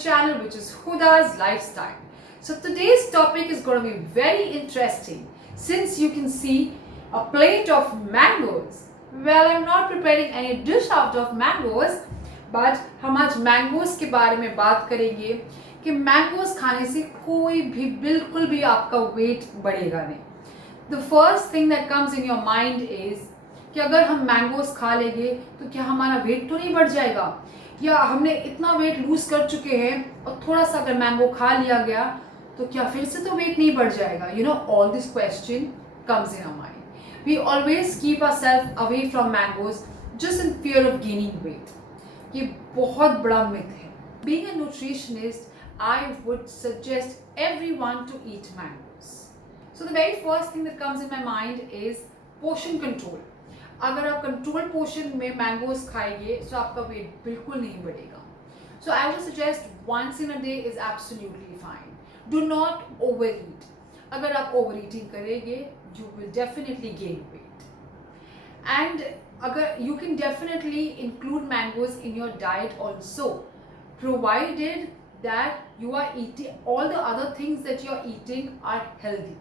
channel, which is Huda's Lifestyle. So today's topic is going to be very interesting since you can see a plate of mangoes. Well, I'm not preparing any dish out of mangoes, but हम आज मैंगोज के बारे में बात करेंगे कि मैंगोज खाने से कोई भी बिल्कुल भी आपका वेट बढ़ेगा नहीं. The first thing that comes in your mind is कि अगर हम मैंगोज खा लेंगे तो क्या हमारा वेट तो नहीं बढ़ जाएगा, या हमने इतना वेट लूज कर चुके हैं और थोड़ा सा अगर मैंगो खा लिया गया तो क्या फिर से तो वेट नहीं बढ़ जाएगा. You know, all this question comes in our mind. We always keep our self away from mangoes just in fear of gaining weight. ये बहुत बड़ा मिथ है. Being a nutritionist I would suggest everyone to eat mangoes. So the very first thing that comes in my mind is portion control. अगर आप control portion में मैंगोज खाएंगे तो आपका वेट बिल्कुल नहीं बढ़ेगा. So I would suggest once in a day is absolutely fine. Do not over eat. अगर आप ओवर ईटिंग करेंगे you will definitely gain weight. And अगर you can definitely include mangoes in your diet also, provided that you are eating all the other things that you are eating are healthy.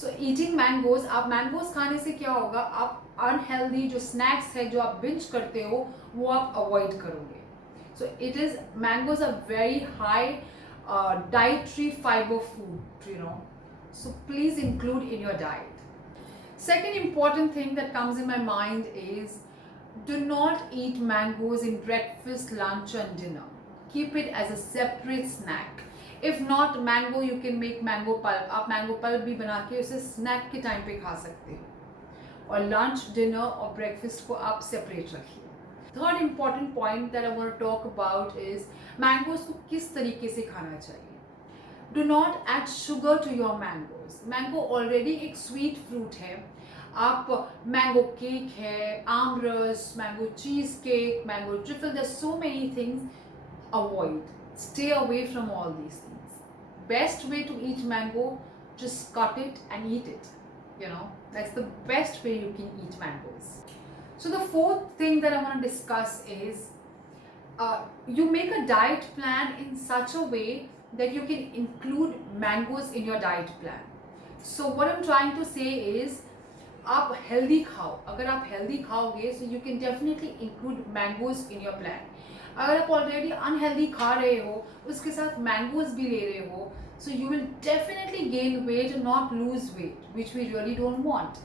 So eating mangoes, आप mangoes खाने से क्या होगा, आप अनहेल्दी जो स्नैक्स है जो आप बिंच करते हो वो आप अवॉइड करोगे. So it is mangoes are very high dietary fiber food, you know, so please include in your diet. Second important thing that comes in my mind is do not eat mangoes in breakfast, lunch and dinner. Keep it as a separate snack. If not mango, you can make mango pulp. आप mango pulp भी बना के उसे snack के टाइम पे खा सकते हो, और लंच, डिनर और ब्रेकफास्ट को आप सेपरेट रखिए. Third important point that I want to talk about is mangoes को किस तरीके से खाना चाहिए. Do not add sugar to your mangoes. Mango already एक स्वीट फ्रूट है. आप मैंगो केक है, aamras, mango cheesecake, mango trifle, there so many things. Avoid, stay away from all these things. Best way to eat mango, just cut it and eat it. You know, that's the best way you can eat mangoes. So the fourth thing that I want to discuss is you make a diet plan in such a way that you can include mangoes in your diet plan. So what I'm trying to say is आप हेल्दी खाओ. अगर आप हेल्दी खाओगे so you can definitely include mangoes in your plan. अगर आप already unhealthy खा रहे हो उसके साथ मैंगोज भी ले रहे हो, so you will definitely gain weight and not lose weight, which we really don't want.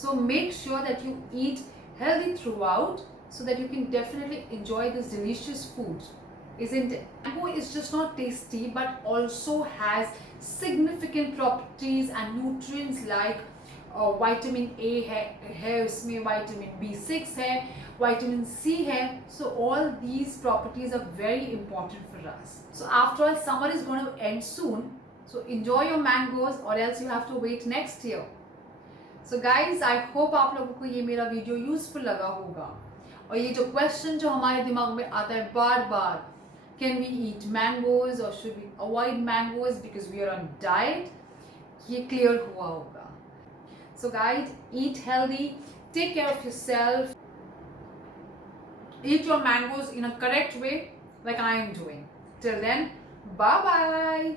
So make sure that you eat healthy throughout so that you can definitely enjoy this delicious food, isn't it? Mango is just not tasty but also has significant properties and nutrients like vitamin A है उसमें, vitamin B6 है, vitamin C है. So all these properties are very important for us. So after all, summer is going to end soon, so enjoy your mangoes or else you have to wait next year. So guys, I hope आप लोगों को ये मेरा video useful लगा होगा. और ये जो क्वेश्चन जो हमारे दिमाग में आता है बार बार, कैन वी ईट मैंगोज और should we avoid mangoes because we are on diet, ये क्लियर हुआ होगा. So guys, eat healthy, take care of yourself, eat your mangoes in a correct way like I am doing. Till then, bye bye.